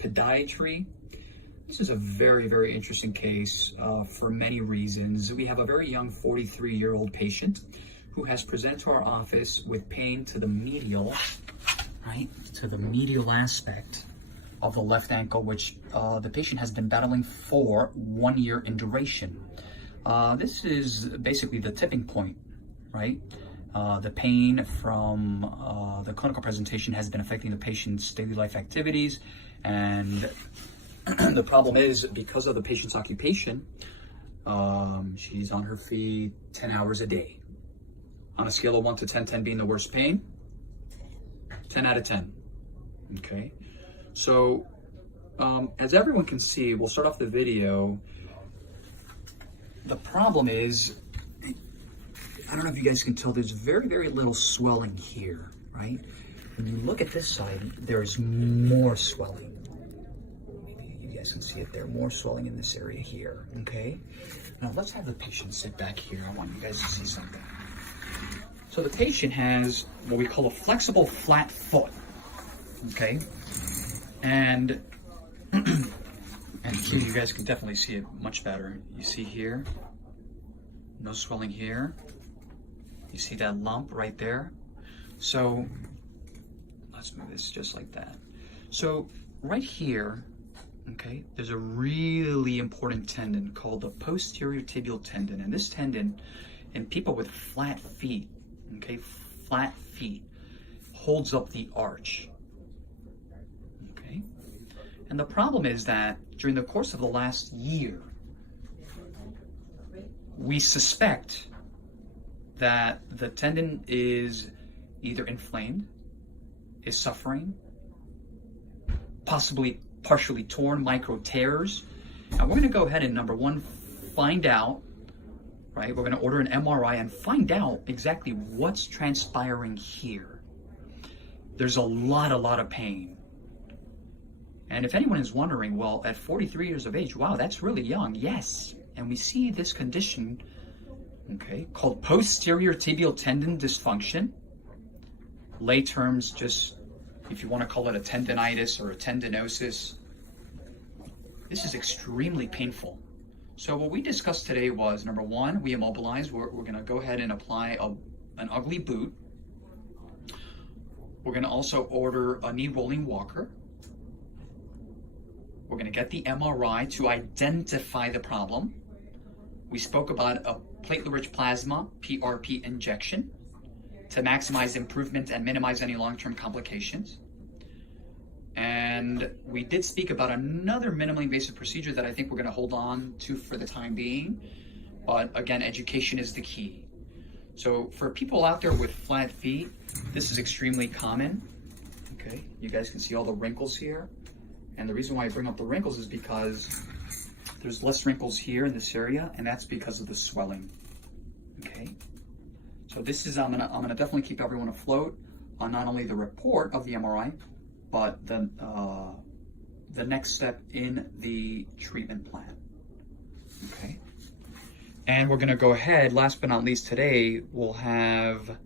podiatry. This is a very, very interesting case for many reasons. We have a very young 43-year-old patient who has presented to our office with pain to the medial, right, to the medial aspect of the left ankle, which the patient has been battling for 1 year in duration. This is basically the tipping point, right? The pain from the clinical presentation has been affecting the patient's daily life activities, and the problem is, because of the patient's occupation, she's on her feet 10 hours a day. On a scale of 1 to 10, 10 being the worst pain, 10 out of 10, okay? So, as everyone can see, we'll start off the video. The problem is, I don't know if you guys can tell, there's very, very little swelling here, right? When you look at this side, there's more swelling. Maybe you guys can see it there, more swelling in this area here, okay? Now let's have the patient sit back here. I want you guys to see something. So the patient has what we call a flexible flat foot, okay? And here you guys can definitely see it much better. You see here, no swelling here. You see that lump right there? So let's move this just like that. So right here, okay, there's a really important tendon called the posterior tibial tendon. And this tendon, in people with flat feet, okay, flat feet, holds up the arch, okay? And the problem is that during the course of the last year, we suspect that the tendon is either inflamed, is suffering, possibly partially torn, micro tears. And we're gonna go ahead and, number one, find out, right? We're gonna order an MRI and find out exactly what's transpiring here. There's a lot of pain. And if anyone is wondering, well, at 43 years of age, wow, that's really young. Yes, and we see this condition, okay, called posterior tibial tendon dysfunction. Lay terms, just if you want to call it a tendinitis or a tendinosis. This is extremely painful. So what we discussed today was, number one, we immobilized. We're going to go ahead and apply an ugly boot. We're going to also order a knee rolling walker. We're going to get the MRI to identify the problem. We spoke about a platelet-rich plasma, PRP injection, to maximize improvement and minimize any long-term complications. And we did speak about another minimally invasive procedure that I think we're going to hold on to for the time being. But again, education is the key. So for people out there with flat feet, this is extremely common. Okay, you guys can see all the wrinkles here. And the reason why I bring up the wrinkles is because there's less wrinkles here in this area, and that's because of the swelling. Okay, so this is, I'm gonna definitely keep everyone afloat on not only the report of the MRI, but the next step in the treatment plan. Okay, and we're gonna go ahead. Last but not least, today we'll have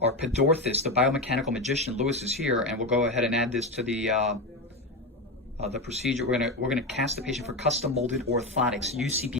our podorthist, the biomechanical magician. Lewis is here, and we'll go ahead and add this to the procedure. We're gonna cast the patient for custom molded orthotics, UCB.